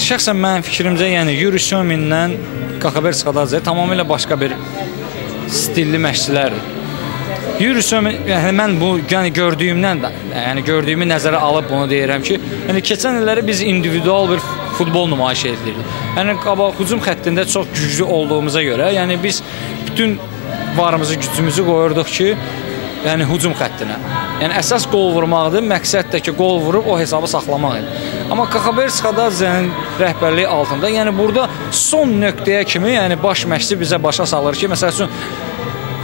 şəxsən mənim fikrimcə, yəni Yuri Söminlə Kakaber Skadadze tamamilə başqa bir stilli məşqçilərdir. Yuri Sömin, yəni mən bu gördüyümdən də, yəni gördüyümü nəzərə alıb bunu deyirəm ki, yəni keçən illəri biz individual bir futbol nümayiş etdirdik. Yəni qabaq hücum xəttində çox güclü olduğumuza görə, yəni biz bütün varımızı, gücümüzü qoyurduq ki, yəni hücum xəttinə. Yəni əsas qol vurmaqdır, məqsəd də ki, qol vurub o hesabı saxlamaq idi. Amma Kakaber Skadadze'nin rəhbərliyi altında, yəni burada son nöqtəyə kimi, yəni baş məşqçi bizə başa salır ki, məsəl üçün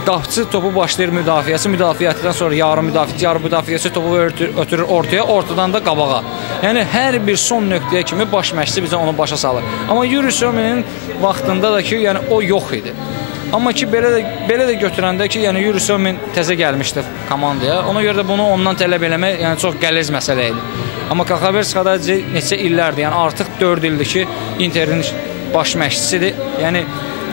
qapıçı topu başlayır müdafiəsi, müdafiədən sonra yarım müdafiəsi topu ötürür ortaya, ortadan da qabağa. Yəni hər bir son nöqtəyə kimi baş məşqçi bizə onu başa salır. Amma Yuri Söminin vaxtında da ki, yəni o yox idi. Amma ki belə də götürəndə ki, yəni Yuri Sömin təzə gəlmişdi komandaya. Ona görə də bunu ondan tələb eləmək yəni çox qəliz məsələ idi. Amma Kakaber Skadadze neçə illərdir, yəni artıq 4 ildir ki, Interin baş məşqçisidir. Yəni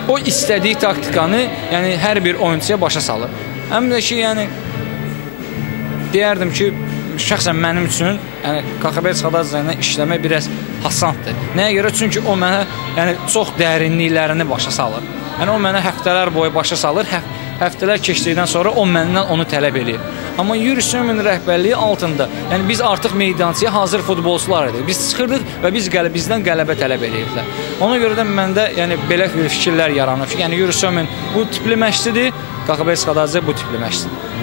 o istədiyi taktikanı, yəni hər bir oyunçuya başa salır. Həm də ki, yəni deyərdim ki, şəxsən mənim üçün, yəni Kakaber Skadadze ilə işləmək biraz asandır. Nəyə görə? Çünki o mənə yəni çox dərinliklərini başa salır. Yəni o mənə həftələr boyu başa salır. Həftələr keçdikdən sonra o məndən onu tələb edir. Amma Yuri Sömin rəhbərliyi altında, yəni biz artıq meydançıya hazır futbolçular idik. Biz çıxırdıq və bizdən qələbə tələb edirdilər. Ona görə də məndə yəni belə fikirlər yaranır. Yəni Yuri Sömin bu tipli məşqçidir, Kakaber Skadadze bu tipli məşqçidir.